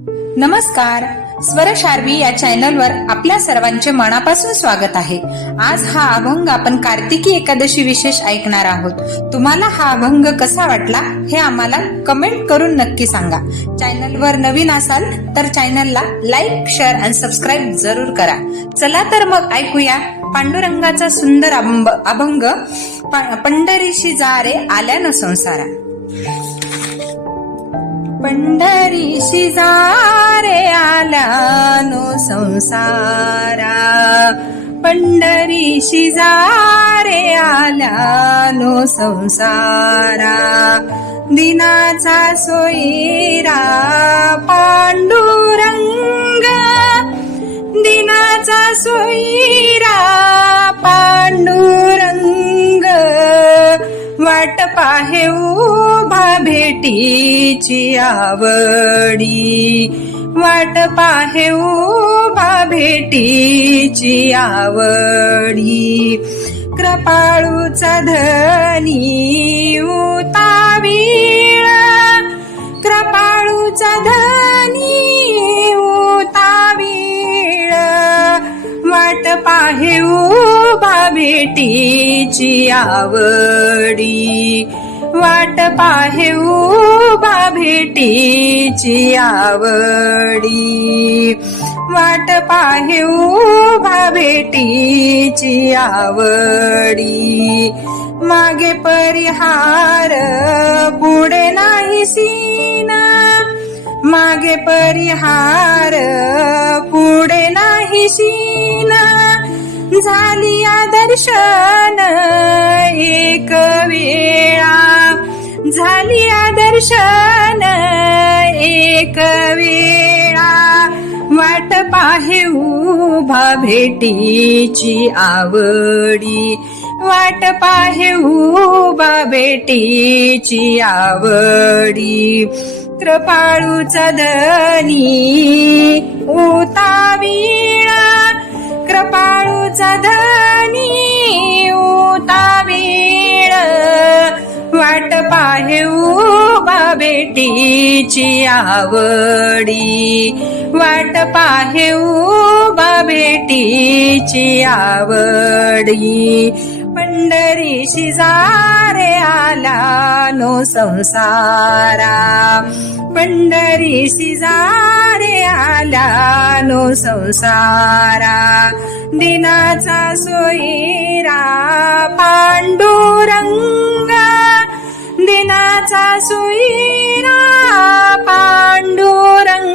नमस्कार, स्वर शार्वी या चॅनलवर आपल्या सर्वांचे मनापासून स्वागत आहे। आज हा अभंग आपण कार्तिकी एकादशी विशेष ऐकणार आहोत। तुम्हाला हा अभंग कसा वाटला हे आम्हाला कमेंट करून नक्की सांगा। चॅनलवर नवीन असाल तर चॅनलला लाईक, शेअर आणि सबस्क्राईब जरूर करा। चला तर मग ऐकूया पांडुरंगाचा सुंदर अभंग पंढरीशी जा रे आल्यानं संसारा। पंढरीशी जा रे आल्यानो संसारा, पंढरीशी जा रे आल्यानो संसारा। दिनाचा सोयीरा पांडुरंग, दिनाचा सोयीरा पांडुरंग। वाट पाहे उभा भेटीची आवडी, वाट पाहे उभा भेटीची आवडी। कृपाळूचा धनी उतावीळ, कृपाळूचा धनी उतावीळ। वाट पाहे उभा भेटीची आवडी, वाट पाहे उभा भेटीची आवडी। वाट पाहे उभा भेटीची आवडी। मागे परिहार पुढे नाही सीना, मागे परिहार पुढे नाही सीना। झाली दर्शन एक वेळा, झाली दर्शन एक वेळा। वाट पाहे उभा भेटीची आवडी, वाट पाहे उभा भेटीची आवडी। कृपाळूचा धनी उतावीळा, कृपाळूचा धनी उतावीळ। वाट पाहे उभा भेटीची आवडी, वाट पाहे उभा भेटीची आवडी। पंढरीशी जा रे आल्यानो संसारा, पंढरीशी जा रे आल्यानो संसारा। दिनाचा सोयीरा पांडुरंग, दिनाचा सोयीरा पांडुरंग।